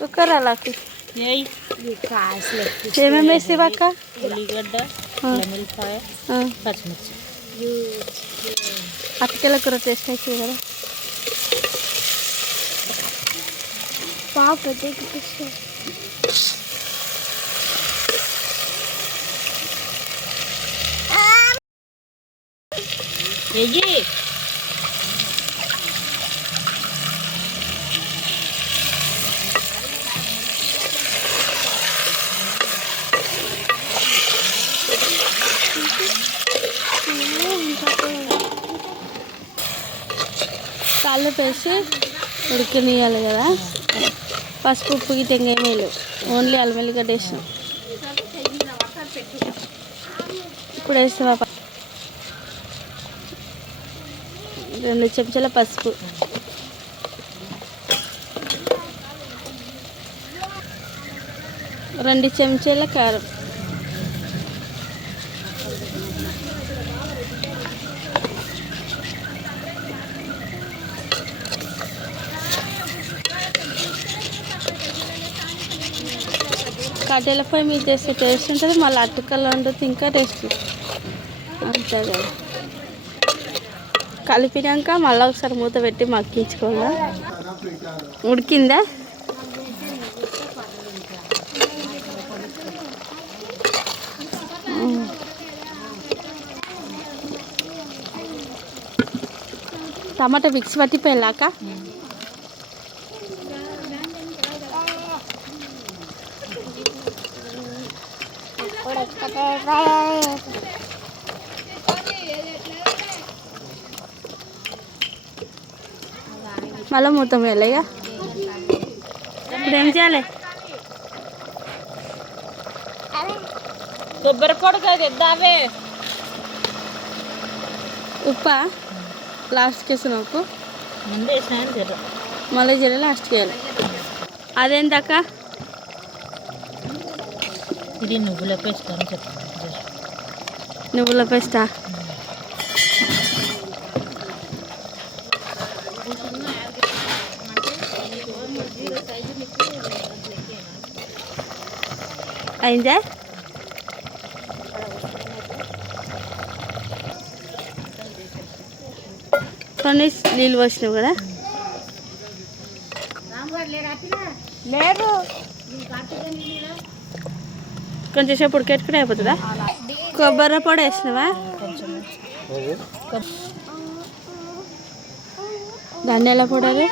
కుక్కరాలకి ఏమేమి వేస్తావు అక్క? ఉల్లిగడ్డ, ఎల్లిపాయ, పచ్చిమిర్చి. అక్కల కూర టేస్ట్ అవుతుంది కదా. కాళ్ళు పేసి ఉడకనియాలి కదా. పసుపు ఉప్పు గిట్ట ఇంకేమేలు, ఓన్లీ అల్లం వెల్లిగడ్డ వేసాం. ఇప్పుడు వేస్తావా? 2 చెంచాల పసుపు, 2 చెంచాల కారం, కట్టెల పొయ్యి మీద చేస్తే టేస్ట్ ఉంటుంది, మళ్ళీ అటుకల్లో ఉంటుంది ఇంకా టేస్ట్ అంతే కదా. కలిపినాక మళ్ళీ ఒకసారి మూత పెట్టి మగ్గించుకోవాలా. ఉడికిందా? టమాటా మిక్స్ పట్టిపోయాక మళ్ళీ మూత వేయాలి. ఇక ఇప్పుడు ఏం చేయాలి? కొబ్బరి పొడి కదా. ఉప్పా లాస్ట్కి వేసిన ఉప్పు ముందు వేసిన జీర, మళ్ళీ జీర లాస్ట్కి వేయాలి. అదేందాక ఇది నువ్వుల పేస్ట్ అని చెప్తాను. నువ్వుల పేస్టా? అయిందా? కొన్ని నీళ్ళు పోసినావు కదా. కొంచెం సేపు ఉడికెట్టుకుని అయిపోతుందా? కొబ్బరి పొడి వేసినావా? ధనియాల పొడి,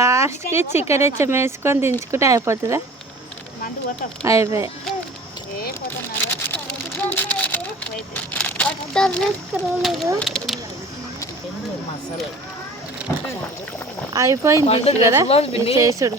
లాస్ట్కి చికెన్ హెచ్చం వేసుకొని దించుకుంటే అయిపోతుందా? అయిపోయి అయిపోయింది కదా చేసుడు.